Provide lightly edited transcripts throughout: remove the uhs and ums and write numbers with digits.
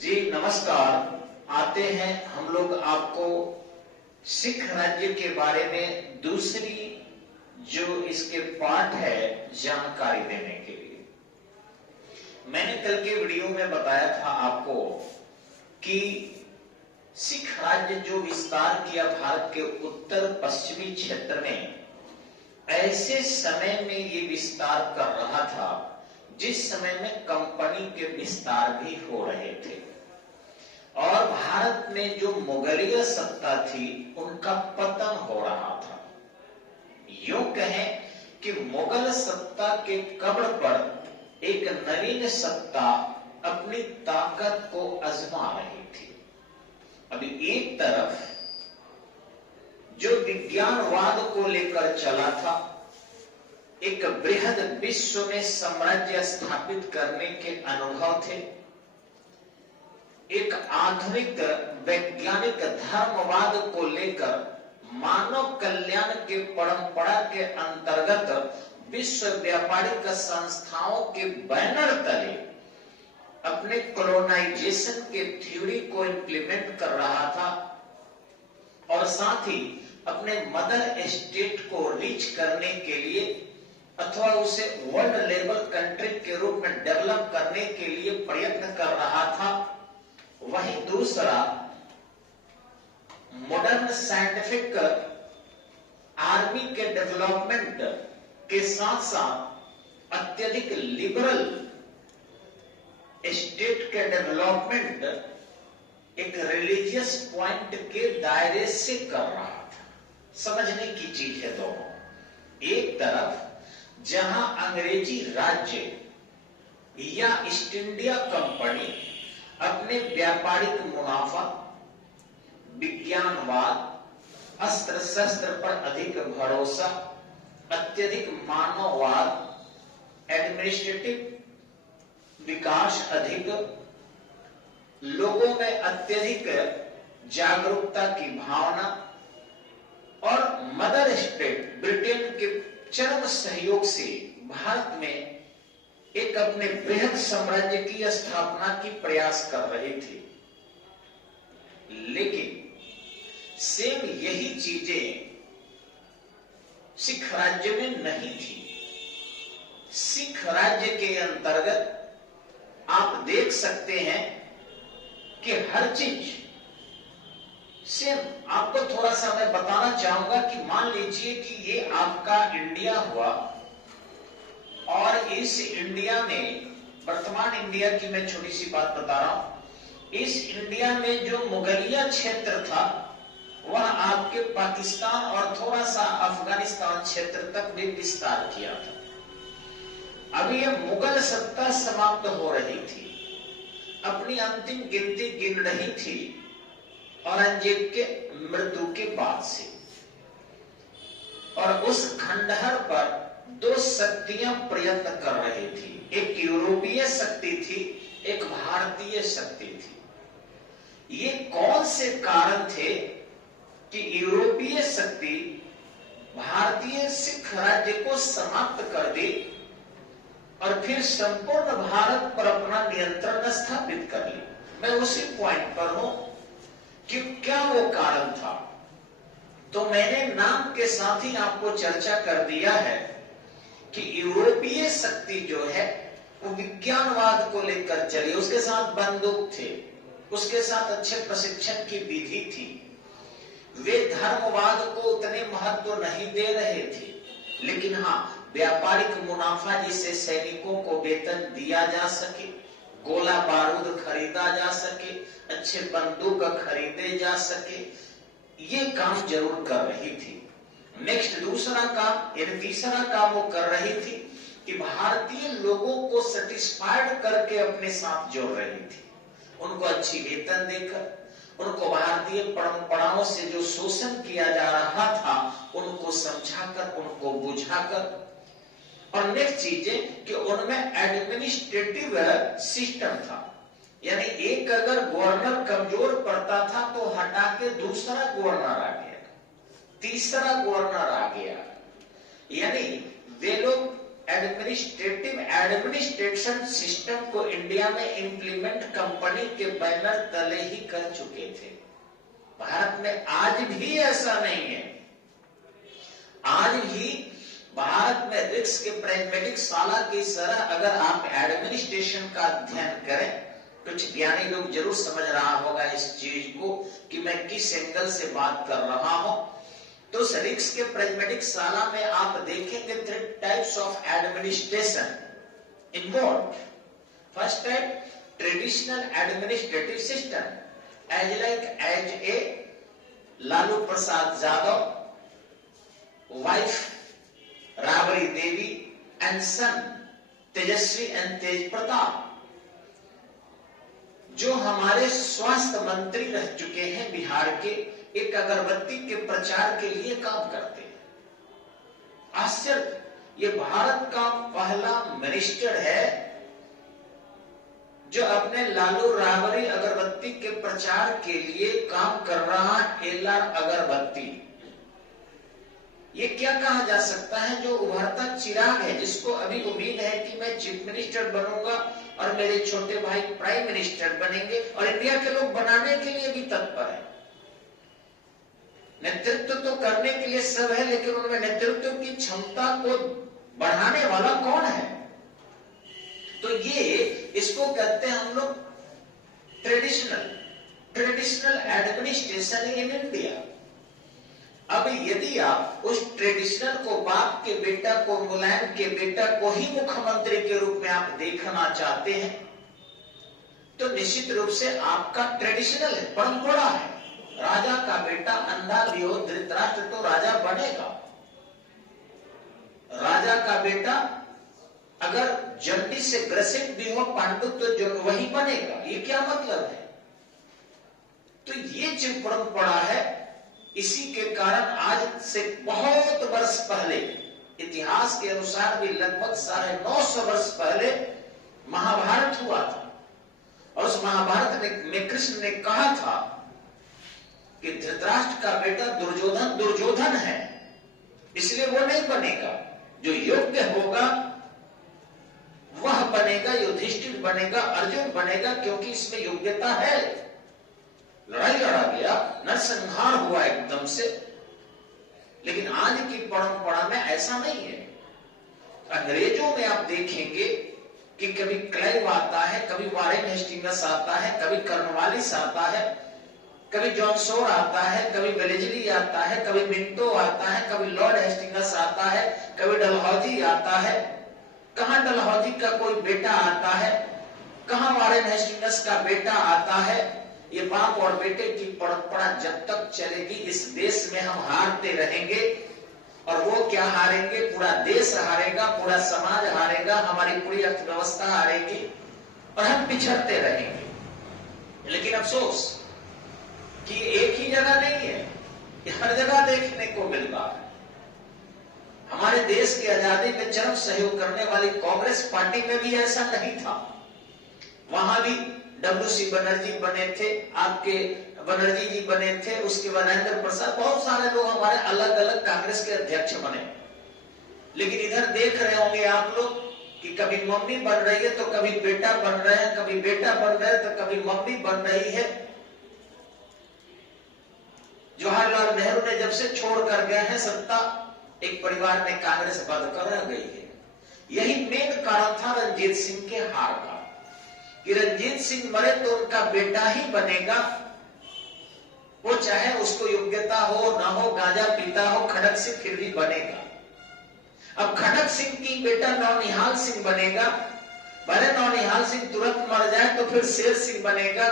जी नमस्कार। आते हैं हम लोग आपको सिख राज्य के बारे में दूसरी जो इसके पार्ट है जानकारी देने के लिए। मैंने कल के वीडियो में बताया था आपको कि सिख राज्य जो विस्तार किया भारत के उत्तर पश्चिमी क्षेत्र में, ऐसे समय में ये विस्तार कर रहा था जिस समय में कंपनी के विस्तार भी हो रहे थे और भारत में जो मुगलिया सत्ता थी उनका पतन हो रहा था। यूं कहें कि मुगल सत्ता के कब्र पर एक नवीन सत्ता अपनी ताकत को आजमा रही थी। अभी एक तरफ जो विज्ञानवाद को लेकर चला था, एक बृहद विश्व में साम्राज्य स्थापित करने के अनुभव थे, एक आधुनिक वैज्ञानिक धर्मवाद को लेकर मानव कल्याण के परंपरा के अंतर्गत विश्व व्यापारिक संस्थाओं के बैनर तले अपने कोलोनाइजेशन के थ्योरी को इंप्लीमेंट कर रहा था और साथ ही अपने मदर स्टेट को रीच करने के लिए अथवा उसे वर्ल्ड लेवल कंट्री के रूप में डेवलप करने के लिए प्रयत्न कर रहा था। वहीं दूसरा मॉडर्न साइंटिफिक आर्मी के डेवलपमेंट के साथ साथ अत्यधिक लिबरल स्टेट के डेवलपमेंट एक रिलीजियस पॉइंट के दायरे से कर रहा था। समझने की चीज है दोनों। एक तरफ जहां अंग्रेजी राज्य या ईस्ट इंडिया कंपनी अपने व्यापारिक मुनाफा, विज्ञानवाद, अस्त्र शस्त्र पर अधिक भरोसा, अत्यधिक मानववाद, एडमिनिस्ट्रेटिव विकास अधिक, लोगों में अत्यधिक जागरूकता की भावना और मदर स्टेट ब्रिटेन के चरम सहयोग से भारत में एक अपने बृहद साम्राज्य की स्थापना की प्रयास कर रहे थे। लेकिन सेम यही चीजें सिख राज्य में नहीं थी। सिख राज्य के अंतर्गत आप देख सकते हैं कि हर चीज सेम। आपको थोड़ा सा मैं बताना चाहूंगा कि मान लीजिए कि ये आपका इंडिया हुआ और इस इंडिया में, वर्तमान इंडिया की मैं छोटी सी बात बता रहा हूं, इस इंडिया में जो मुगलिया क्षेत्र था वह आपके पाकिस्तान और थोड़ा सा अफगानिस्तान क्षेत्र तक भी विस्तार किया था। अभी यह मुगल सत्ता समाप्त हो रही थी, अपनी अंतिम गिनती गिन रही थी औरंगजेब के मृत्यु के बाद से। और उस खंडहर पर दो शक्तियां प्रयत्न कर रही थी। एक यूरोपीय शक्ति थी, एक भारतीय शक्ति थी। ये कौन से कारण थे कि यूरोपीय शक्ति भारतीय सिख राज्य को समाप्त कर दी और फिर संपूर्ण भारत पर अपना नियंत्रण स्थापित कर ली? मैं उसी पॉइंट पर हूं कि क्या वो कारण था। तो मैंने नाम के साथ ही आपको चर्चा कर दिया है कि यूरोपीय शक्ति जो है वो विज्ञानवाद को लेकर चली। उसके साथ बंदूक थे, उसके साथ अच्छे प्रशिक्षण की विधि थी। वे धर्मवाद को उतने महत्व नहीं दे रहे थे, लेकिन हाँ, व्यापारिक मुनाफा जिससे सैनिकों को वेतन दिया जा सके, गोला बारूद खरीदा जा सके, अच्छे बंदूक खरीदे जा सके, ये काम जरूर कर रही थी। नेक्स्ट दूसरा काम यानी तीसरा काम वो कर रही थी कि भारतीय लोगों को सेटिस्फाइड करके अपने साथ जोड़ रही थी। उनको अच्छी वेतन देकर, उनको भारतीय परंपराओं से जो शोषण किया जा रहा था उनको समझाकर, उनको बुझाकर। और नेक्स्ट चीजें कि उनमें एडमिनिस्ट्रेटिव सिस्टम था, यानी एक अगर गवर्नर कमजोर पड़ता था तो हटा के दूसरा गवर्नर आ गया, तीसरा गवर्नर आ गया। यानी वे लोग एडमिनिस्ट्रेशन सिस्टम को इंडिया में इंप्लीमेंट कंपनी के बैनर तले ही कर चुके थे। भारत में आज भी ऐसा नहीं है। आज भी भारत में रिक्स के प्रैग्मेटिक शाला की तरह अगर आप एडमिनिस्ट्रेशन का अध्ययन करें, कुछ ज्ञानी लोग जरूर समझ रहा होगा इस चीज को कि मैं किस एंगल से बात कर रहा हूं। तो रिक्स के प्रैग्मेटिक शाला में आप देखेंगे 3 types of administration involve. First type traditional administrative system as a Lalu Prasad Yadav, wife Rabri Devi and son Tejashwi and Tej Pratap, जो हमारे स्वास्थ्य मंत्री रह चुके हैं बिहार के, एक अगरबत्ती के प्रचार के लिए काम करते हैं। आश्चर्य, ये भारत का पहला मिनिस्टर है जो अपने लालू राबड़ी अगरबत्ती के प्रचार के लिए काम कर रहा है। एलआर अगरबत्ती, ये क्या कहा जा सकता है? जो उभरता चिराग है, जिसको अभी उम्मीद है कि मैं चीफ मिनिस्टर बनूंगा और मेरे छोटे भाई प्राइम मिनिस्टर बनेंगे, और इंडिया के लोग बनाने के लिए भी तत्पर है। नेतृत्व तो करने के लिए सब है, लेकिन उनमें नेतृत्व की क्षमता को बढ़ाने वाला कौन है? तो ये इसको कहते हैं हम लोग ट्रेडिशनल एडमिनिस्ट्रेशन इन इंडिया। अब यदि आप उस ट्रेडिशनल को, बाप के बेटा को, मुलायम के बेटा को ही मुख्यमंत्री के रूप में आप देखना चाहते हैं, तो निश्चित रूप से आपका ट्रेडिशनल है, परंपरा है। राजा का बेटा अंधा भी हो, धृतराष्ट्र तो राजा बनेगा। राजा का बेटा अगर जंडी से ग्रसित भी हो, पांडु तो जो वही बनेगा। ये क्या मतलब है? तो ये जो परंपरा है, इसी के कारण आज से बहुत वर्ष पहले, इतिहास के अनुसार भी लगभग 950 वर्ष पहले महाभारत हुआ था। और उस महाभारत में कृष्ण ने कहा था कि धृतराष्ट्र का बेटा दुर्योधन है, इसलिए वो नहीं बनेगा। जो योग्य होगा वह बनेगा, युधिष्ठिर बनेगा, अर्जुन बनेगा, क्योंकि इसमें योग्यता है। लड़ाई लड़ा गया, नरसंहार हुआ एकदम से। लेकिन आज की परंपरा में ऐसा नहीं है। अंग्रेजों में आप देखेंगे कि कभी क्लाइव आता है, कभी वारेन हेस्टिंग्स आता है, कभी कर्नवालिस आता है, कभी जॉन सोर आता है, कभी वेलेस्ली आता है, कभी मिंटो आता है, कभी लॉर्ड हेस्टिंग्स आता है, कभी डलहौजी आता है। कहां डलहौजी का कोई बेटा आता है, कहां वारेन हेस्टिंग्स का बेटा आता है। ये बाप और बेटे की परंपरा जब तक चलेगी, इस देश में हम हारते रहेंगे। और वो क्या हारेंगे? पूरा देश हारेगा, पूरा समाज हारेगा, हमारी पूरी अर्थव्यवस्था हारेगी और हम पिछड़ते रहेंगे। लेकिन अफसोस कि एक ही जगह नहीं है, ये हर जगह देखने को मिल रहा है। हमारे देश की आजादी में चरम सहयोग करने वाली कांग्रेस पार्टी में भी ऐसा नहीं था। वहां भी WC बनर्जी बने थे, आपके बनर्जी जी बने थे, उसके बाद राजेंद्र प्रसाद, बहुत सारे लोग हमारे अलग अलग कांग्रेस के अध्यक्ष बने। लेकिन इधर देख रहे होंगे आप लोग कि कभी मम्मी बन रही है तो कभी बेटा बन रहे हैं, कभी बेटा बन रहे हैं तो कभी मम्मी बन रही है। जवाहरलाल नेहरू ने जब से छोड़ कर गए हैं सत्ता, एक परिवार में कांग्रेस बंद कर रह गई है। यही मेन कारण था रणजीत सिंह के हार का, कि रणजीत सिंह मरे तो उनका बेटा ही बनेगा, वो चाहे उसको योग्यता हो ना हो, गांजा पीता हो, खड़क सिंह फिर भी बनेगा। अब खड़क सिंह की बेटा नौनिहाल सिंह बनेगा, भले नौनिहाल सिंह तुरंत मर जाए तो फिर शेर सिंह बनेगा,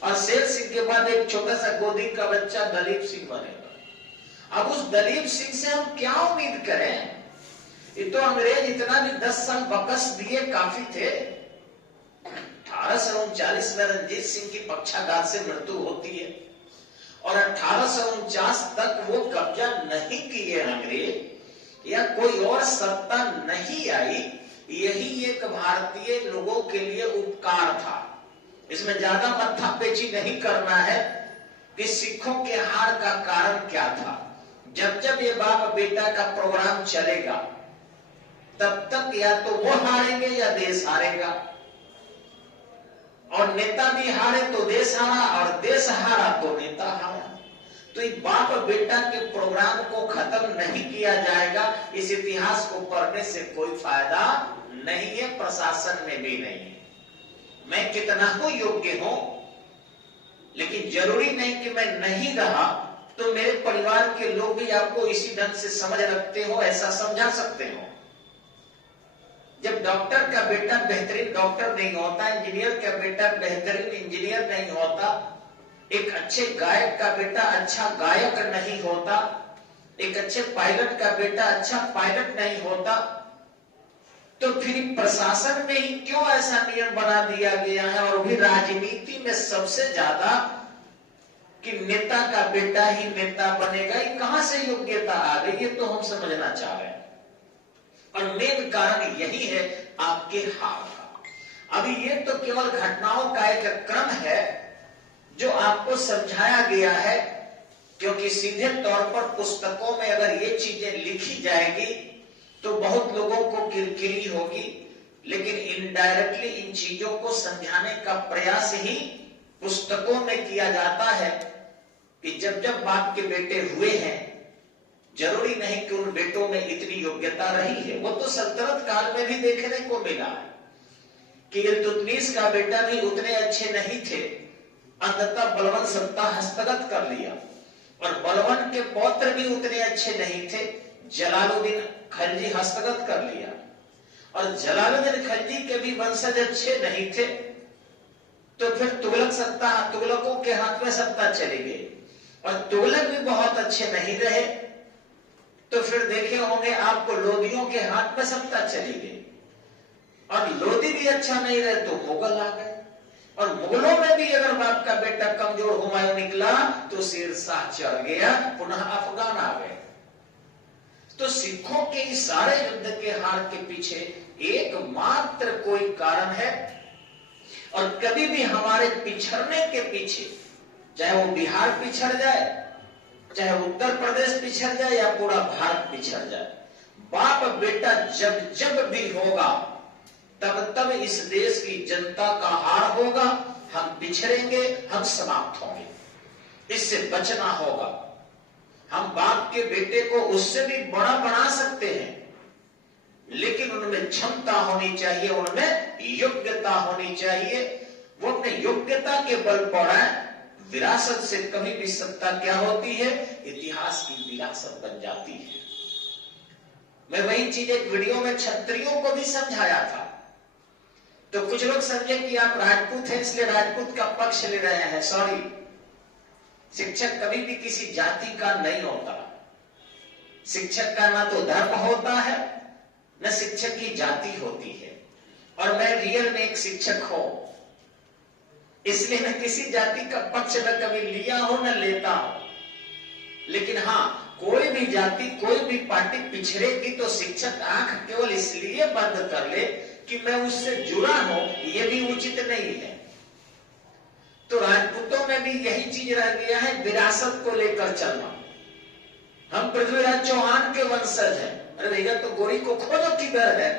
और शेर सिंह के बाद एक छोटा सा गोदी का बच्चा दलीप सिंह बनेगा। अब उस दलीप सिंह से हम क्या उम्मीद करें? ये तो अंग्रेज इतना भी 10 साल बकस दिए काफी थे। 1839 में रणजीत सिंह की पक्षाघात से मृत्यु होती है और 1849 तक वो कब्जा नहीं किए अंग्रेज, या कोई और सत्ता नहीं आई। यही एक भारतीय लोगों के लिए उपकार था। इसमें ज्यादा मत्थापेची नहीं करना है कि सिखों के हार का कारण क्या था। जब जब ये बाप बेटा का प्रोग्राम चलेगा, तब तक या तो वो हारेंगे या देश हारेगा, और नेता भी हारे तो देश हारा, और देश हारा तो नेता हारा। तो इस बाप बेटा के प्रोग्राम को खत्म नहीं किया जाएगा। इस इतिहास को पढ़ने से कोई फायदा नहीं है, प्रशासन में भी नहीं है। मैं कितना हूं योग्य हूं, लेकिन जरूरी नहीं कि मैं नहीं रहा तो मेरे परिवार के लोग भी आपको इसी ढंग से समझ रखते हो, ऐसा समझा सकते हो। जब डॉक्टर का बेटा बेहतरीन डॉक्टर नहीं होता, इंजीनियर का बेटा बेहतरीन इंजीनियर नहीं होता, एक अच्छे गायक का बेटा अच्छा गायक नहीं होता, एक अच्छे पायलट का बेटा अच्छा पायलट नहीं होता, तो फिर प्रशासन में ही क्यों ऐसा नियम बना दिया गया है? और भी राजनीति में सबसे ज्यादा कि नेता का बेटा ही नेता बनेगा, ये कहां से योग्यता आ गई? ये तो हम समझना चाह रहे हैं। और मेन कारण यही है आपके हार का। अभी ये तो केवल घटनाओं का एक क्रम है जो आपको समझाया गया है, क्योंकि सीधे तौर पर पुस्तकों में अगर ये चीजें लिखी जाएगी तो बहुत लोगों को किरकिरी होगी, लेकिन इनडायरेक्टली इन चीजों को समझाने का प्रयास ही पुस्तकों में किया जाता है कि जब जब बाप के बेटे हुए हैं, जरूरी नहीं कि उन बेटों में इतनी योग्यता रही है। वो तो सल्तनत काल में भी देखने को मिला है कि इल्तुतमिश का बेटा भी उतने अच्छे नहीं थे, अंततः बलवन सत्ता हस्तगत कर लिया, और बलवन के पौत्र भी उतने अच्छे नहीं थे, जलालुद्दीन खलजी हस्तगत कर लिया, और जलालुद्दीन खलजी के भी वंशज अच्छे नहीं थे, तो फिर तुगलक सत्ता, तुगलकों के हाथ में सत्ता चली गई, और तुगलक भी बहुत अच्छे नहीं रहे, तो फिर देखे होंगे आपको लोदियों के हाथ में सत्ता चली गई, और लोदी भी अच्छा नहीं रहे तो मुगल आ गए, और मुगलों में भी अगर बाप का बेटा कमजोर हुमायूं निकला तो शेरशाह चढ़ गया, पुनः अफगान आ गए। तो सिखों के इस सारे युद्ध के हार के पीछे एकमात्र कोई कारण है, और कभी भी हमारे पिछड़ने के पीछे, चाहे वो बिहार पिछड़ जाए, चाहे उत्तर प्रदेश पिछड़ जाए, या पूरा भारत पिछड़ जाए, बाप बेटा जब जब भी होगा तब तब इस देश की जनता का हार होगा। हम पिछड़ेंगे, हम समाप्त होंगे, इससे बचना होगा। हम बाप के बेटे को उससे भी बड़ा बना सकते हैं, लेकिन उनमें क्षमता होनी चाहिए, उनमें योग्यता होनी चाहिए। वो अपने योग्यता के बल पर विरासत से कभी भी सत्ता क्या होती है? इतिहास की विरासत बन जाती है। मैं वही चीज एक वीडियो में क्षत्रियों को भी समझाया था, तो कुछ लोग समझे कि आप राजपूत हैं इसलिए राजपूत का पक्ष ले रहे हैं। सॉरी, शिक्षक कभी भी किसी जाति का नहीं होता। शिक्षक का ना तो धर्म होता है, न शिक्षक की जाति होती है, और मैं रियल में एक शिक्षक हूं, इसलिए मैं किसी जाति का पक्ष न कभी लिया हूं न लेता हूं। लेकिन हाँ, कोई भी जाति, कोई भी पार्टी पिछड़ेगी तो शिक्षक आंख केवल इसलिए बंद कर ले कि मैं उससे जुड़ा हूं, यह भी उचित नहीं है। तो राजपूतों में भी यही चीज रह गया है, विरासत को लेकर चलना। हम पृथ्वीराज चौहान के वंशज हैं। अरे भैया, तो गोरी को खोजो किधर है,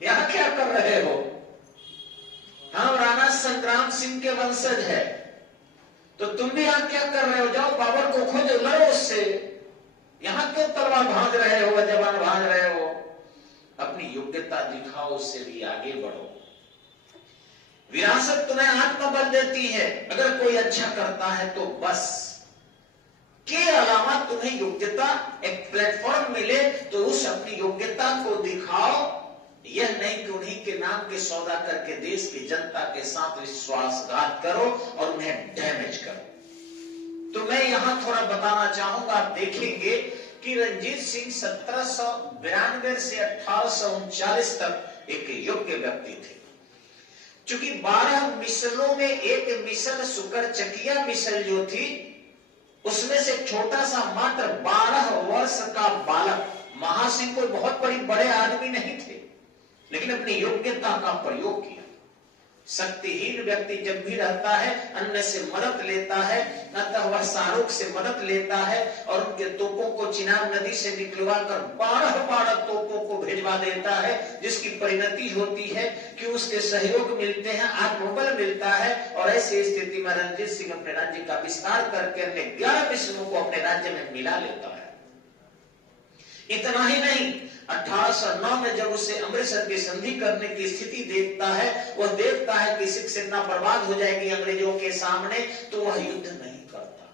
यहां क्या कर रहे हो? हम राणा संग्राम सिंह के वंशज है, तो तुम भी यहां क्या कर रहे हो? जाओ बाबर को खोजो, लड़ो उससे। यहां क्यों तलवार भांज रहे हो, जवान भांज रहे हो? अपनी योग्यता दिखाओ, उससे भी आगे बढ़ो। विरासत तुम्हें आत्मबल देती है। अगर कोई अच्छा करता है तो बस, के अलावा तुम्हें योग्यता, एक प्लेटफॉर्म मिले तो उस अपनी योग्यता को दिखाओ। यह नहीं कि उन्हीं के नाम के सौदा करके देश की जनता के साथ विश्वासघात करो और उन्हें डैमेज करो। तो मैं यहां थोड़ा बताना चाहूंगा। आप देखेंगे कि रणजीत सिंह 1792 से 1839 तक एक योग्य व्यक्ति थे। चूंकि 12 मिसलों में एक मिसल सुकरचकिया मिसल जो थी, उसमें से छोटा सा मात्र 12 वर्ष का बालक, महासिंह कोई बहुत बड़े आदमी नहीं थे, लेकिन अपनी योग्यता का प्रयोग किया। शक्तिहीन व्यक्ति जब भी रहता है अन्य से मदद लेता है, अतः वह शाहरुख से मदद लेता है और उनके तोपों को चिनाब नदी से निकलवा कर 12 तोपों को भेजवा देता है, जिसकी परिणति होती है कि उसके सहयोग मिलते हैं, आत्मबल मिलता है। और ऐसी स्थिति में रणजीत सिंह अपने राज्य का विस्तार करके अन्य 11 मिश्रों को अपने राज्य में मिला लेता है। इतना ही नहीं, 1809 में जब उसे अमृतसर की संधि करने की स्थिति देखता है, वह देखता है कि सिख सेना बर्बाद हो जाएगी अंग्रेजों के सामने, तो वह युद्ध नहीं करता।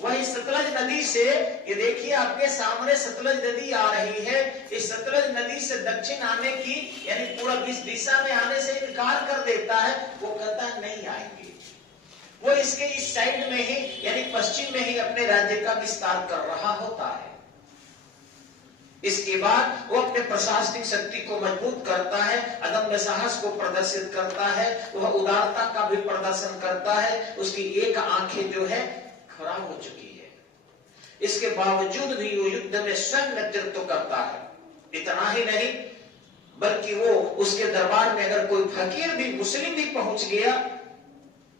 वह सतलज नदी से, ये देखिए आपके सामने सतलज नदी आ रही है, इस सतलज नदी से दक्षिण आने की यानी पूरा इस दिशा में आने से इनकार कर देता है। वो कहता है नहीं आएंगे। वो इसके इस साइड में ही यानी पश्चिम में ही अपने राज्य का विस्तार कर रहा होता है। इसके बाद वो अपने प्रशासनिक शक्ति को मजबूत करता है, अदम्य साहस को प्रदर्शित करता है, वह उदारता का भी प्रदर्शन करता है। उसकी एक आंखें जो है खराब हो चुकी है, इसके बावजूद भी वो युद्ध में स्वयं नेतृत्व करता है। इतना ही नहीं बल्कि वो उसके दरबार में अगर कोई फकीर भी मुस्लिम भी पहुंच गया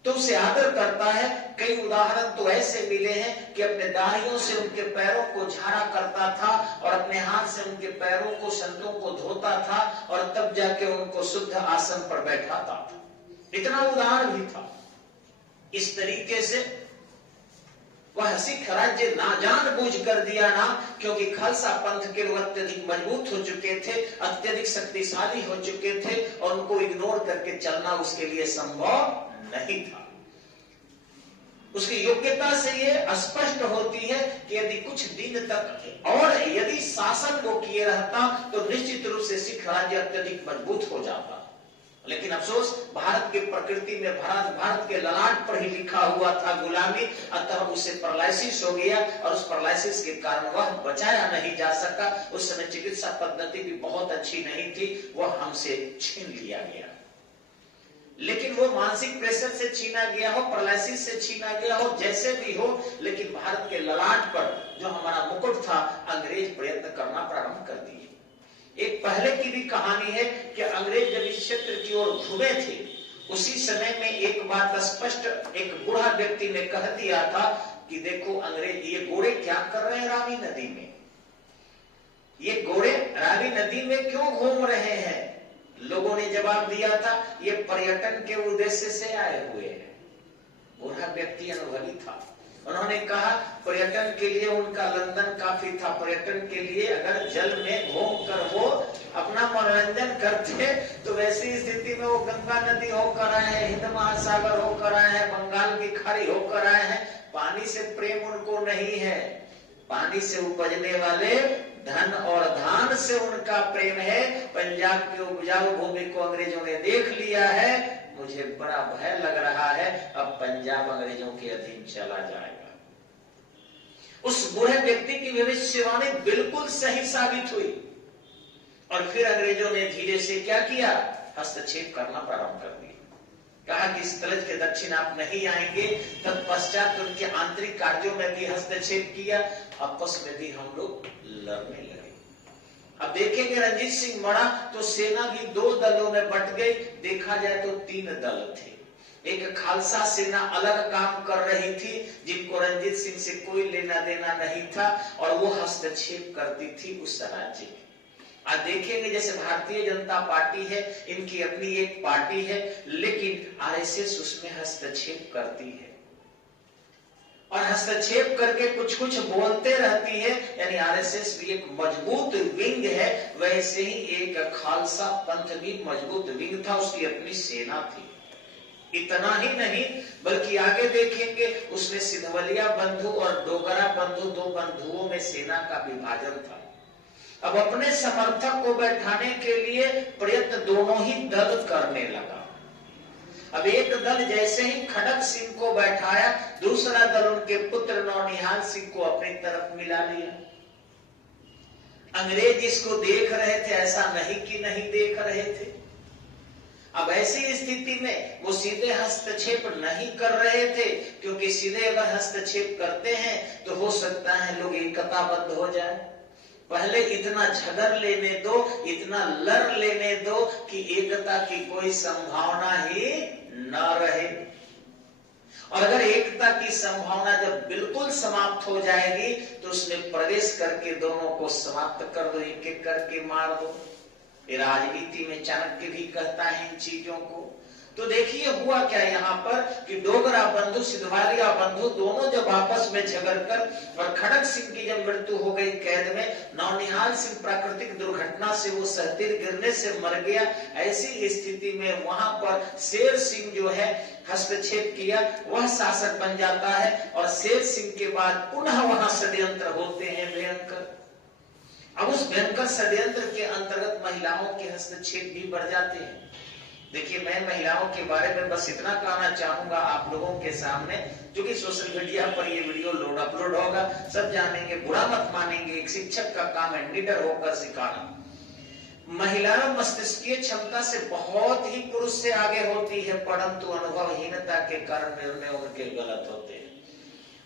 तो उसे आदर करता है। कई उदाहरण तो ऐसे मिले हैं कि अपने दाढ़ियों से उनके पैरों को झाड़ा करता था और अपने हाथ से उनके पैरों को, संतों को धोता था और तब जाके उनको शुद्ध आसन पर बैठाता था। इतना उदाहरण भी था। इस तरीके से वह सिख राज्य ना जानबूझ कर दिया ना, क्योंकि खालसा पंथ के लोग अत्यधिक मजबूत हो चुके थे, अत्यधिक शक्तिशाली हो चुके थे और उनको इग्नोर करके चलना उसके लिए संभव नहीं था। उसकी योग्यता से यह स्पष्ट होती है कि यदि कुछ दिन तक और यदि शासन वो किए रहता तो निश्चित रूप से सिख राज्य अत्यधिक मजबूत हो जाता। लेकिन अफसोस भारत की प्रकृति में भारत के ललाट पर ही लिखा हुआ था गुलामी, अतः उसे पैरालिसिस हो गया और उस पैरालिसिस के कारण वह बचाया नहीं जा सका। उस समय चिकित्सा पद्धति भी बहुत अच्छी नहीं थी, वह हमसे छीन लिया गया। लेकिन वो मानसिक प्रेशर से छीना गया हो, पैरालिसिस से छीना गया हो, जैसे भी हो, लेकिन भारत के ललाट पर जो हमारा मुकुट था अंग्रेज प्रयत्न करना प्रारंभ कर दिए। एक पहले की भी कहानी है कि अंग्रेज जब इस क्षेत्र की ओर घूमे थे, उसी समय में एक बात स्पष्ट एक बूढ़ा व्यक्ति ने कह दिया था कि देखो अंग्रेज ये गोरे क्या कर रहे हैं रावी नदी में, ये गोरे रावी नदी में क्यों घूम रहे हैं। लोगों ने जवाब दिया था ये पर्यटन के उद्देश्य से आए हुए हैं। बूढ़ा व्यक्ति अनुभवी था, उन्होंने कहा पर्यटन के लिए उनका लंदन काफी था, पर्यटन के लिए अगर जल में घूम कर वो अपना मनोरंजन करते तो वैसी स्थिति में वो गंगा नदी होकर आए हैं, हिंद महासागर होकर आए हैं, बंगाल की खाड़ी होकर आए हैं। पानी से प्रेम उनको नहीं है, पानी से उपजने वाले धन और धान से उनका प्रेम है। पंजाब की उपजाऊ भूमि को अंग्रेजों ने देख लिया है, मुझे बड़ा भय लग रहा है अब पंजाब अंग्रेजों के अधीन चला जाएगा। उस बूढ़े व्यक्ति की भविष्यवाणी बिल्कुल सही साबित हुई और फिर अंग्रेजों ने धीरे से क्या किया, हस्तक्षेप करना प्रारंभ कर दिया। कहा कि इस तलज के दक्षिण आप नहीं आएंगे। तत्पश्चात उनके आंतरिक कार्यों में भी हस्तक्षेप किया, आपस में भी हम लोग लड़ने लगे। अब देखेंगे रणजीत सिंह मरा तो सेना भी 2 दलों में बट गई। देखा जाए तो 3 दल थे। एक खालसा सेना अलग काम कर रही थी जिनको रणजीत सिंह से कोई लेना देना नहीं था और वो हस्तक्षेप करती थी उस राज्य में। आज देखेंगे जैसे भारतीय जनता पार्टी है, इनकी अपनी एक पार्टी है, लेकिन आरएसएस उसमें हस्तक्षेप करती है और हस्तक्षेप करके कुछ कुछ बोलते रहती है। यानी आरएसएस भी एक मजबूत विंग है, वैसे ही एक खालसा पंथ भी मजबूत विंग था, उसकी अपनी सेना थी। इतना ही नहीं बल्कि आगे देखेंगे उसमें सिंधवलिया बंधु और डोगरा बंधु 2 बंधुओं में सेना का विभाजन था। अब अपने समर्थक को बैठाने के लिए प्रयत्न दोनों ही दल करने लगा। अब एक दल जैसे ही खड़क सिंह को बैठाया, दूसरा दल उनके पुत्र नौनिहाल सिंह को अपनी तरफ मिला लिया। अंग्रेज इसको देख रहे थे, ऐसा नहीं कि नहीं देख रहे थे। अब ऐसी स्थिति में वो सीधे हस्तक्षेप नहीं कर रहे थे, क्योंकि सीधे अगर हस्तक्षेप करते हैं तो हो सकता है लोग एकताबद्ध हो जाए। पहले इतना झगड़ लेने दो, इतना लड़ लेने दो कि एकता की कोई संभावना ही न रहे। और अगर एकता की संभावना जब बिल्कुल समाप्त हो जाएगी तो उसमें प्रवेश करके दोनों को समाप्त कर दो, एक एक करके मार दो। ये राजनीति में चाणक्य भी कहता है इन चीजों को। तो देखिए हुआ क्या यहाँ पर कि डोगरा बंधु सिद्धवालिया बंधु दोनों जब आपस में झगड़कर और खड़ग सिंह की जब मृत्यु हो गई कैद में, नौनिहाल सिंह प्राकृतिक दुर्घटना से वो सहतीर गिरने से मर गया। ऐसी स्थिति में वहां पर शेर सिंह जो है हस्तक्षेप किया, वह शासक बन जाता है और शेर सिंह के बाद पुनः वहां षड्यंत्र होते हैं भयंकर। अब उस भयंकर षड्यंत्र के अंतर्गत महिलाओं के हस्तक्षेप भी बढ़ जाते हैं। देखिए मैं महिलाओं के बारे में बस इतना कहना चाहूंगा आप लोगों के सामने, क्योंकि सोशल मीडिया पर ये वीडियो अपलोड होगा, सब जानेंगे, बुरा मत मानेंगे। एक शिक्षक का काम है निडर होकर सिखाना। महिला मस्तिष्कीय क्षमता से बहुत ही पुरुष से आगे होती है, परंतु अनुभवहीनता के कारण निर्णय उनके गलत होते हैं।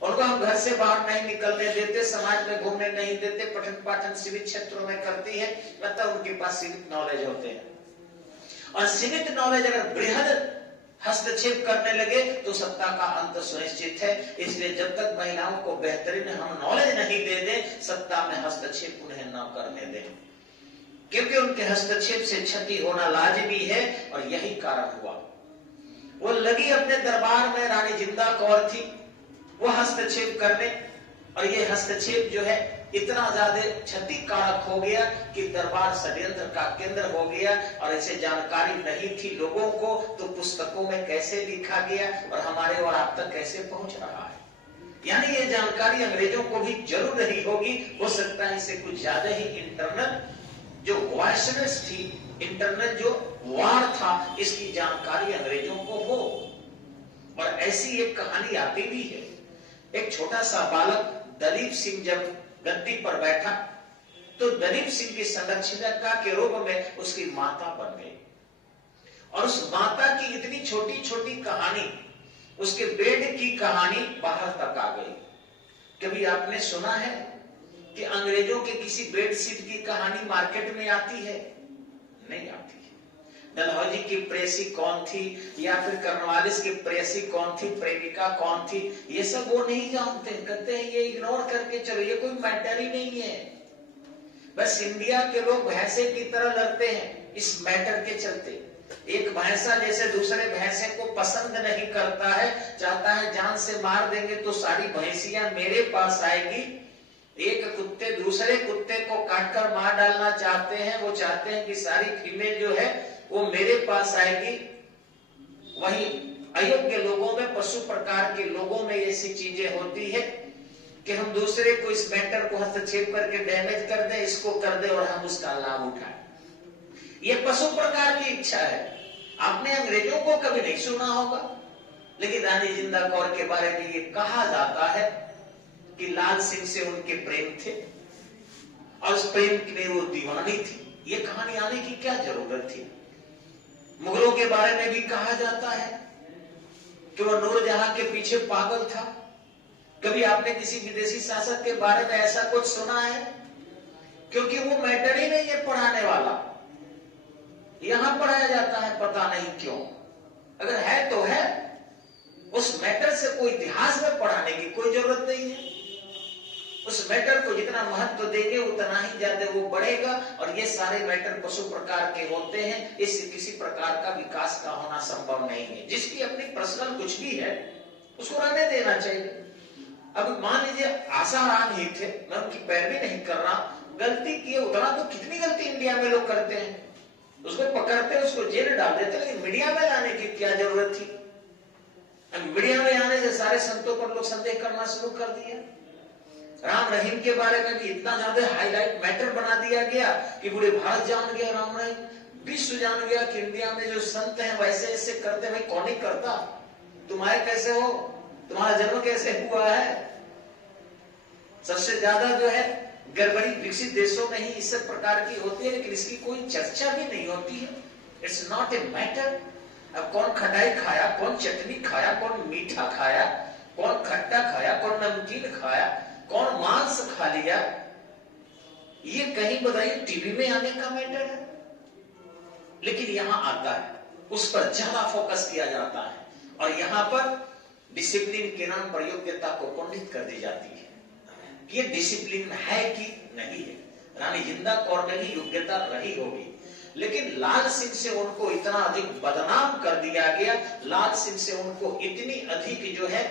उनको हम घर से बाहर नहीं निकलने देते, समाज में घूमने नहीं देते, पठन पाठन सीमित क्षेत्रों में करती है, मतलब उनके पास सीमित नॉलेज होते हैं। और सीमित नॉलेज अगर बृहद हस्तक्षेप करने लगे तो सत्ता का अंत सुनिश्चित है। इसलिए जब तक महिलाओं को बेहतरीन हम नॉलेज नहीं दे दें, सत्ता में हस्तक्षेप उन्हें न करने दें, क्योंकि उनके हस्तक्षेप से क्षति होना लाजमी है। और यही कारण हुआ। वो लगी अपने दरबार में, रानी जिंदा कौर थी, वो हस्तक्षेप करने, और ये हस्तक्षेप जो है इतना ज्यादा क्षतिकारक हो गया कि दरबार षड्यंत्र का केंद्र हो गया। और ऐसे जानकारी नहीं थी लोगों को, तो पुस्तकों में कैसे लिखा गया और हमारे और आप तक कैसे पहुंच रहा है। यानी ये जानकारी अंग्रेजों को भी जरूर रही होगी, हो सकता है इससे कुछ ज्यादा ही इंटरनल जो वॉयसनेस थी, इंटरनल जो वार था, इसकी जानकारी अंग्रेजों को हो। और ऐसी एक कहानी आती भी है। एक छोटा सा बालक दलीप सिंह जब गद्दी पर बैठा तो दलीप सिंह की संरक्षिका के रूप में उसकी माता बन गई। और उस माता की इतनी छोटी छोटी कहानी, उसके बेड की कहानी बाहर तक आ गई। कभी आपने सुना है कि अंग्रेजों के किसी बेडशीट की कहानी मार्केट में आती है? नहीं आती है। डलहौजी की प्रेसी कौन थी, या फिर कर्नवालिस की प्रेसी कौन थी, प्रेमिका कौन थी, ये सब वो नहीं जानते। कहते हैं ये इग्नोर करके चलो, ये कोई मैटर ही नहीं है। बस इंडिया के लोग भैंसे की तरह लड़ते हैं इस मैटर के चलते। एक भैंसा जैसे दूसरे भैंसे को पसंद नहीं करता है, चाहता है जान से मार देंगे तो सारी भैंसियां मेरे पास आएगी। एक कुत्ते दूसरे कुत्ते को काटकर मार डालना चाहते हैं, वो चाहते हैं कि सारी फीमेल जो है वो मेरे पास आएगी। वही अयोग्य लोगों में, पशु प्रकार के लोगों में ऐसी चीजें होती है कि हम दूसरे को इस मैटर को हस्तक्षेप करके डैमेज कर दें, इसको कर दें और हम उसका लाभ उठाएं। ये पशु प्रकार की इच्छा है। आपने अंग्रेजों को कभी नहीं सुना होगा, लेकिन रानी जिंदा कौर के बारे में ये कहा जाता है कि लाल सिंह से उनके प्रेम थे और उस प्रेम में वो दीवानी थी। ये कहानी आने की क्या जरूरत थी? मुगलों के बारे में भी कहा जाता है कि वह नूरजहां के पीछे पागल था। कभी आपने किसी विदेशी शासक के बारे में ऐसा कुछ सुना है? क्योंकि वो मैटर ही नहीं है पढ़ाने वाला। यहां पढ़ाया जाता है, पता नहीं क्यों। अगर है तो है, उस मैटर से कोई इतिहास में पढ़ाने की कोई जरूरत नहीं है। उस मैटर को जितना महत्व देंगे उतना ही ज्यादा वो बढ़ेगा। और ये सारे मैटर पशु प्रकार के होते हैं, इससे किसी प्रकार का विकास का होना संभव नहीं है। जिसकी अपनी पर्सनल कुछ भी है उसको रहने देना चाहिए। अब मान लीजिए आसाराम ही थे, मैं उनकी पैरवी नहीं कर रहा, गलती किए, उतना तो कितनी गलती इंडिया में लोग करते हैं, उसको पकड़ते उसको जेल डाल देते, लेकिन मीडिया में लाने की क्या जरूरत थी? मीडिया में आने से सारे संतों पर लोग संदेह करना शुरू कर दिया। राम रहीम के बारे में भी इतना ज्यादा हाईलाइट मैटर बना दिया गया कि पूरे भारत जान गया, राम रहीम विश्व जान गया कि इंडिया में जो संत हैं वैसे ऐसे करते। भाई कौन ही करता? तुम्हारे कैसे हो, तुम्हारा जन्म कैसे हुआ है? सबसे ज्यादा जो है गड़बड़ी विकसित देशों में ही इस प्रकार की होती है, लेकिन इसकी कोई चर्चा भी नहीं होती है। It's not a matter. अब कौन खटाई खाया, कौन चटनी खाया, कौन मीठा खाया, कौन खट्टा खाया, कौन नमकीन खाया, कौन मांस खा लिया, ये कहीं बताइए टीवी में आने का मैटर है, लेकिन यहां आता है, उस पर ज्यादा फोकस किया जाता है और यहां पर डिसिप्लिन के नाम पर योग्यता को कुंठित कर दी जाती है। ये डिसिप्लिन है कि नहीं है। रानी जिंदा कौर में भी योग्यता रही होगी, लेकिन लाल सिंह से उनको इतना अधिक बदनाम कर दिया गया, लाल सिंह से उनको इतनी अधिक जो है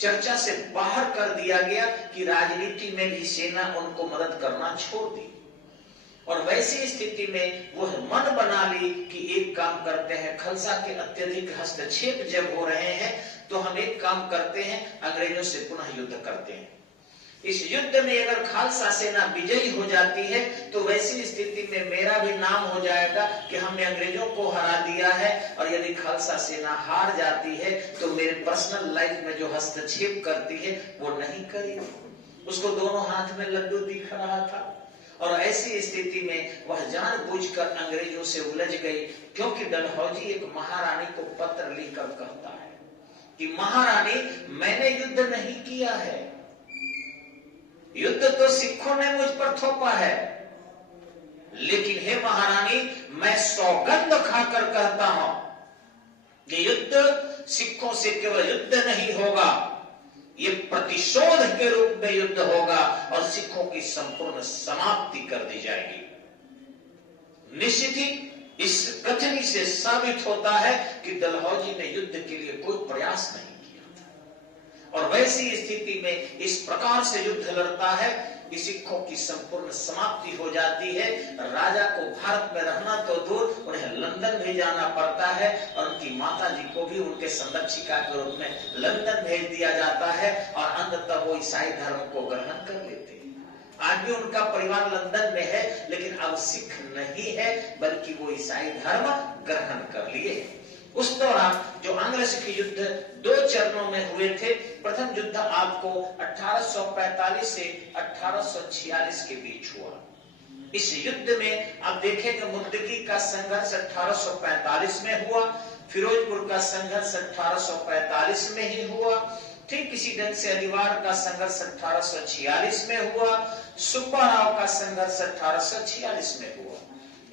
चर्चा से बाहर कर दिया गया कि राजनीति में भी सेना उनको मदद करना छोड़ दी। और वैसी स्थिति में वो मन बना ली कि एक काम करते हैं, खालसा के अत्यधिक हस्तक्षेप जब हो रहे हैं तो हम एक काम करते हैं, अंग्रेजों से पुनः युद्ध करते हैं। इस युद्ध में अगर खालसा सेना विजयी हो जाती है तो वैसी स्थिति में मेरा भी नाम हो जाएगा कि हमने अंग्रेजों को हरा दिया है, और यदि खालसा सेना हार जाती है तो मेरे पर्सनल लाइफ में जो हस्तक्षेप करती है वो नहीं करेगी। उसको दोनों हाथ में लड्डू दिख रहा था, और ऐसी स्थिति में वह जानबूझकर अंग्रेजों से उलझ गई, क्योंकि डलहौजी एक महारानी को पत्र लिखकर कहता है कि महारानी, मैंने युद्ध नहीं किया है, युद्ध तो सिखों ने मुझ पर थोपा है, लेकिन हे महारानी, मैं सौगंध खाकर कहता हूं कि युद्ध सिखों से केवल युद्ध नहीं होगा, ये प्रतिशोध के रूप में युद्ध होगा और सिखों की संपूर्ण समाप्ति कर दी जाएगी। निश्चित ही इस कथनी से साबित होता है कि डलहौजी ने युद्ध के लिए कोई प्रयास नहीं किया था, और वैसी स्थिति में इस प्रकार से युद्ध लड़ता है कि सिखों की संपूर्ण समाप्ति हो जाती है। राजा को भारत में रहना तो दूर, उन्हें लंदन भी जाना पड़ता है, और उनकी माता जी को भी उनके संरक्षिका के रूप में लंदन भेज दिया जाता है, और अंततः वो ईसाई धर्म को ग्रहण कर लेते हैं। आज भी उनका परिवार लंदन में है, लेकिन अब सिख नहीं है, बल्कि वो ईसाई धर्म ग्रहण कर लिए। उस दौरान जो आंग्ल सिख युद्ध 2 चरणों में हुए थे। प्रथम युद्ध आपको 1845 से 1846 के बीच हुआ। इस युद्ध में आप देखेंगे मुद्दकी का संघर्ष 1845 में हुआ, फिरोजपुर का संघर्ष 1845 में ही हुआ, ठीक इसी ढंग से अलीवार का संघर्ष 1846 में हुआ, सुब्बाराव का संघर्ष 1846 में हुआ।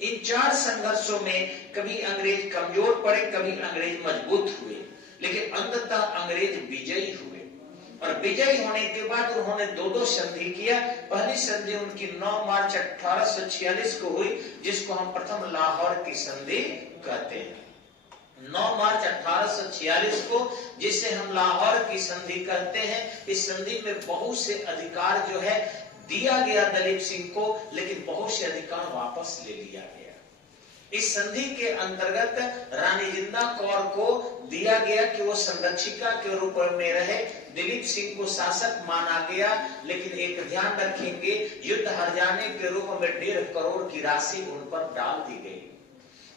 इन 4 संघर्षों में कभी अंग्रेज कमजोर पड़े, कभी अंग्रेज मजबूत हुए, लेकिन अंततः अंग्रेज विजयी हुए। और विजयी होने के बाद उन्होंने 2 संधि किया। पहली संधि उनकी 9 मार्च 1846 को हुई, जिसको हम प्रथम लाहौर की संधि कहते हैं। 9 मार्च 1846 को, जिसे हम लाहौर की संधि कहते हैं, इस संधि में बहुत से अधिकार जो है दिया गया दलीप सिंह को, लेकिन बहुत से अधिकार वापस ले लिया गया। इस संधि के अंतर्गत रानी जिंदा कौर को दिया गया कि वो संरक्षिका के रूप में रहे, दिलीप सिंह को शासक माना गया, लेकिन एक ध्यान रखेंगे, युद्ध हार जाने के रूप में 1.5 करोड़ की राशि उन पर डाल दी गई।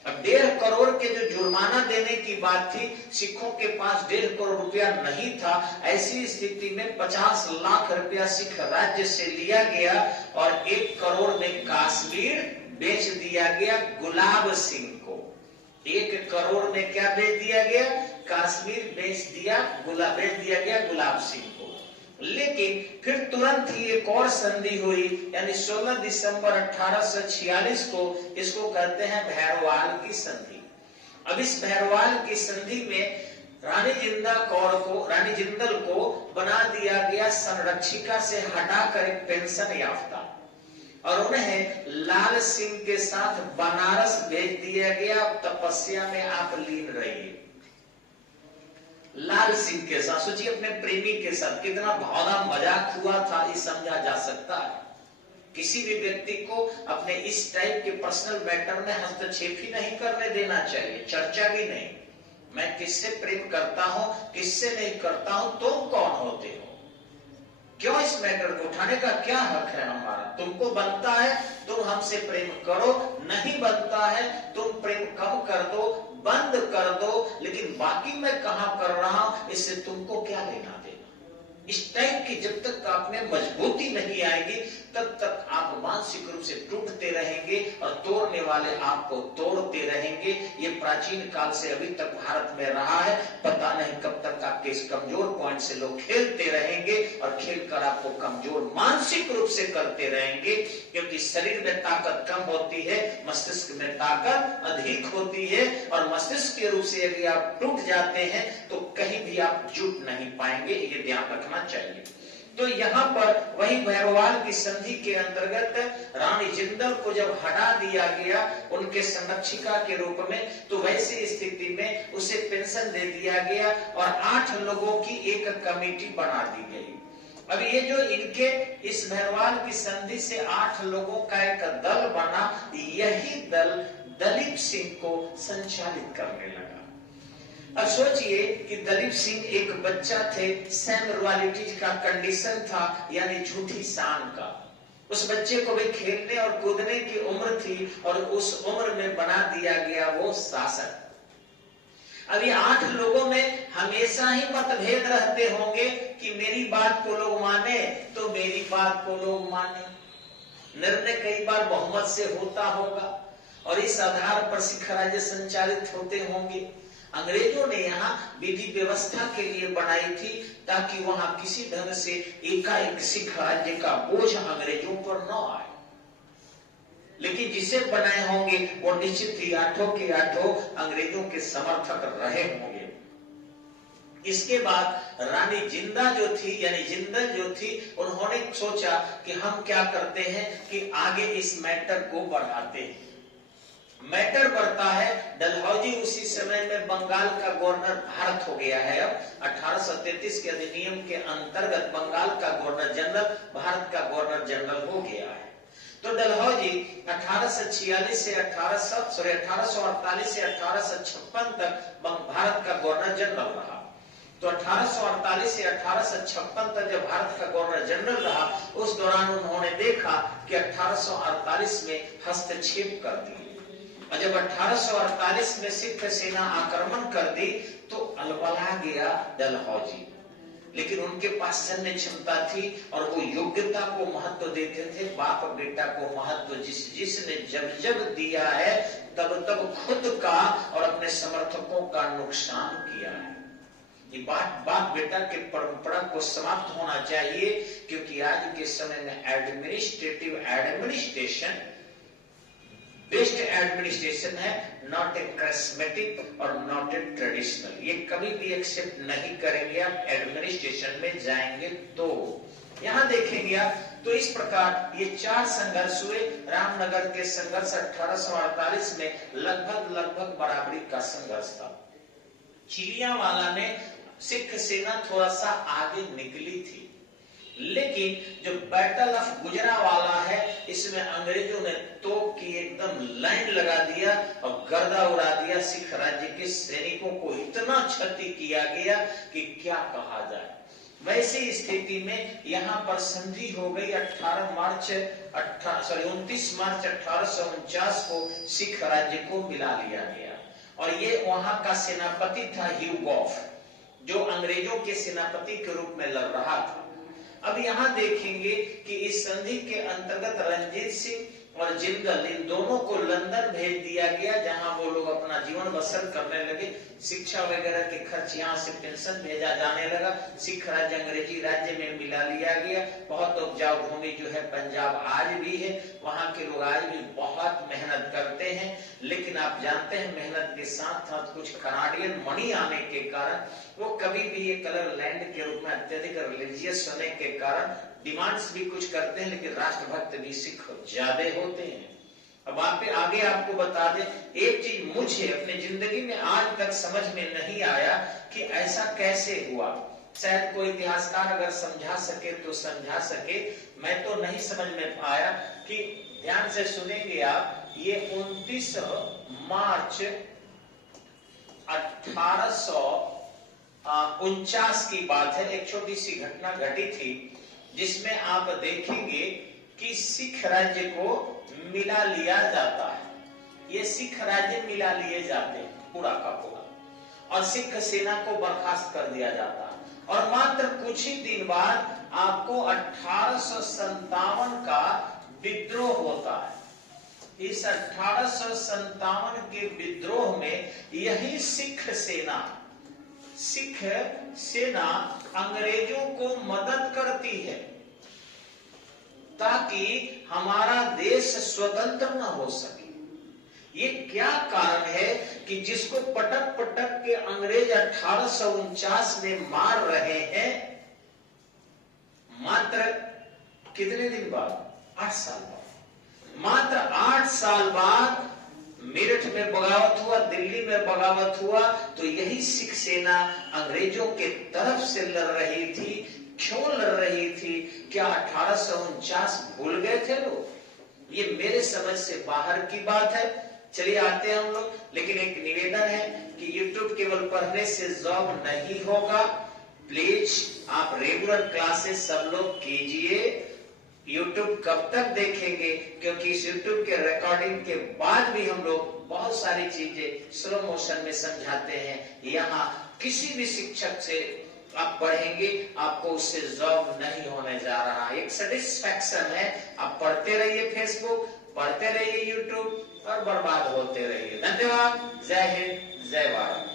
अब 1.5 करोड़ के जो जुर्माना देने की बात थी, सिखों के पास 1.5 करोड़ रुपया नहीं था। ऐसी स्थिति में 50 लाख रुपया सिख राज्य से लिया गया और 1 करोड़ में कश्मीर बेच दिया गया गुलाब सिंह को। 1 करोड़ में क्या बेच दिया गया? कश्मीर बेच दिया गया गुलाब सिंह को। लेकिन फिर तुरंत ही एक और संधि हुई, यानी 16 दिसंबर 1846 को, इसको कहते हैं भैरवाल की संधि। अब इस भैरवाल की संधि में रानी जिंदल को बना दिया गया संरक्षिका से हटाकर एक पेंशन याफ्ता, और उन्हें लाल सिंह के साथ बनारस भेज दिया गया। तपस्या में आप लीन रहिए। लाल सिंह के साथ, सोचिए अपने प्रेमी के साथ, कितना भावना मजाक हुआ था, ये समझा जा सकता है। किसी भी व्यक्ति को अपने इस टाइप के पर्सनल मैटर में हस्तक्षेप ही नहीं करने देना चाहिए, चर्चा भी नहीं। मैं किससे प्रेम करता हूं, किससे नहीं करता हूं, तुम कौन होते हो? क्यों इस मैटर को उठाने का क्या हक है हमारा? तुमको बनता है तुम हमसे प्रेम करो, नहीं बनता है तुम प्रेम कम कर दो, बंद कर दो, लेकिन बाकी मैं कहां कर रहा हूं, इससे तुमको क्या लेना देना? इस टाइप की जब तक आप में मजबूती नहीं आएगी, तब तक आप मानसिक रूप से टूटते रहेंगे और तोड़ने वाले आपको तोड़ते रहेंगे। ये प्राचीन काल से अभी तक भारत में रहा है, पता नहीं कब तक आपके इस कमजोर पॉइंट से लोग खेलते रहेंगे और खेलकर आपको कमजोर मानसिक रूप से करते रहेंगे, क्योंकि शरीर में ताकत कम होती है, मस्तिष्क में ताकत अधिक होती है, और मस्तिष्क के रूप से यदि आप टूट जाते हैं तो कहीं भी आप जुट नहीं पाएंगे, ये ध्यान रखना चाहिए। तो यहाँ पर वही भैरवाल की संधि के अंतर्गत रानी जिंदल को जब हटा दिया गया उनके संरक्षिका के रूप में, तो वैसी स्थिति में उसे पेंशन दे दिया गया और 8 लोगों की एक कमेटी बना दी गई। अब ये जो इनके इस भैरवाल की संधि से 8 लोगों का एक दल बना, यही दल दलीप सिंह को संचालित करने लगा। अब सोचिए कि दलीप सिंह एक बच्चा थे, सैम रॉयल्टी का कंडीशन था, यानी झूठी शान का। उस बच्चे को भी खेलने और कूदने की उम्र थी और उस उम्र में बना दिया गया वो शासक। अब ये 8 लोगों में हमेशा ही मतभेद रहते होंगे कि मेरी बात को लोग माने तो मेरी बात को लोग माने। निर्णय कई बार बहुमत से होता होगा और इस आधार पर सिख राज्य संचालित होते होंगे। अंग्रेजों ने यहाँ विधि व्यवस्था के लिए बनाई थी ताकि वहां किसी ढंग से एकाएक सिख राज्य का बोझ अंग्रेजों पर न आए, लेकिन जिसे बनाए होंगे वो निश्चित ही 8 के 8 अंग्रेजों के समर्थक रहे होंगे। इसके बाद रानी जिंदा जो थी, यानी जिंदल जो थी, उन्होंने सोचा कि हम क्या करते हैं कि आगे इस मैटर को बढ़ाते हैं। मैटर बढ़ता है, डलहौजी उसी समय में बंगाल का गवर्नर भारत हो गया है। अब 1833 के अधिनियम के अंतर्गत बंगाल का गवर्नर जनरल भारत का गवर्नर जनरल हो गया है। तो डलहौजी 1848 से 1848 से 1856 तक भारत का गवर्नर जनरल रहा। तो 1848 से 1856 तक जब भारत का गवर्नर जनरल रहा, उस दौरान उन्होंने देखा कि 1848 में हस्तक्षेप कर दिए। और जब 1848 में सिख सेना आक्रमण कर दी तो अलबला गया डलहौजी, लेकिन उनके पास सैन्य क्षमता थी और वो योग्यता को महत्व देते थे। बाप बेटा को महत्व जिसने जब जब दिया है तब तब खुद का और अपने समर्थकों का नुकसान किया है। ये बाप बेटा के परंपरा को समाप्त होना चाहिए, क्योंकि आज के समय में एडमिनिस्ट्रेशन बेस्ट एडमिनिस्ट्रेशन है, नॉट ए कॉस्मेटिक और नॉट ए ट्रेडिशनल। ये कभी भी एक्सेप्ट नहीं करेंगे आप एडमिनिस्ट्रेशन में जाएंगे तो। यहां देखेंगे आप तो इस प्रकार ये 4 संघर्ष हुए। रामनगर के संघर्ष 1848 में लगभग बराबरी का संघर्ष था। चिड़ियावाला में सिख सेना थोड़ा सा आगे निकली थी, लेकिन जो बैटल ऑफ गुजरावाला है इसमें अंग्रेजों ने तोप की एकदम लाइन लगा दिया और गर्दा उड़ा दिया। सिख राज्य के सैनिकों को इतना क्षति किया गया कि क्या कहा जाए। वैसी स्थिति में यहाँ पर संधि हो गई। 29 मार्च 1849 को सिख राज्य को मिला लिया गया और ये वहां का सेनापति था ह्यू गॉफ, जो अंग्रेजों के सेनापति के रूप में लड़ रहा था। अब यहाँ देखेंगे कि इस संधि के अंतर्गत रंजीत सिंह और जिंदल इन दोनों को लंदन भेज दिया गया, जहां वो लोग अपना जीवन बसर करने लगे। शिक्षा वगैरह के खर्च यहाँ से पेंशन भेजा जाने लगा। सिख राज्य अंग्रेजी राज्य में मिला लिया गया। बहुत उपजाऊ भूमि जो है पंजाब आज भी है, वहां के लोग आज भी बहुत मेहनत करते हैं। लेकिन आप जानते हैं मेहनत के साथ साथ कुछ कनाडियन मनी आने के कारण वो कभी भी ये कलर लैंड के रूप में अत्यधिक रिलीजियस होने के कारण डिमांड्स भी कुछ करते हैं, लेकिन राष्ट्रभक्त भी सिख ज्यादा होते हैं। अब आगे आपको बता दें, एक चीज मुझे अपनी जिंदगी में आज तक समझ में नहीं आया कि ऐसा कैसे हुआ। शायद कोई इतिहासकार अगर समझा सके तो समझा सके, मैं तो नहीं समझ में पाया। कि ध्यान से सुनेंगे आप, ये 29 मार्च 1849 की बात है। एक छोटी सी घटना घटी थी जिसमें आप देखेंगे कि सिख राज्य को मिला लिया जाता है। ये सिख राज्य मिला लिए जाते हैं पूरा का पूरा, और सिख सेना को बर्खास्त कर दिया जाता है। और मात्र कुछ ही दिन बाद आपको 1857 का विद्रोह होता है। इस 1857 के विद्रोह में यही सिख सेना सिख सेना अंग्रेजों को मदद करती है ताकि हमारा देश स्वतंत्र न हो सके। ये क्या कारण है कि जिसको पटक पटक के अंग्रेज 1849 में मार रहे हैं, मात्र कितने दिन बाद? 8 साल बाद। मात्र 8 साल बाद मेरठ में बगावत हुआ, दिल्ली में बगावत हुआ, तो यही सिख सेना अंग्रेजों के तरफ से लड़ रही थी। क्यों लड़ रही थी? क्या 1849 भूल गए थे लोग? ये मेरे समझ से बाहर की बात है। चलिए आते हैं हम लोग, लेकिन एक निवेदन है कि YouTube केवल पढ़ने से जॉब नहीं होगा। प्लीज आप रेगुलर क्लासेस सब लोग कीजिए। YouTube कब तक देखेंगे? क्योंकि इस YouTube के रिकॉर्डिंग के बाद भी हम लोग बहुत सारी चीजें स्लो मोशन में समझाते हैं। यहाँ किसी भी शिक्षक से आप पढ़ेंगे, आपको उससे जॉब नहीं होने जा रहा। एक सेटिस्फैक्शन है। आप पढ़ते रहिए फेसबुक, पढ़ते रहिए YouTube और बर्बाद होते रहिए। धन्यवाद। जय हिंद, जय भारत।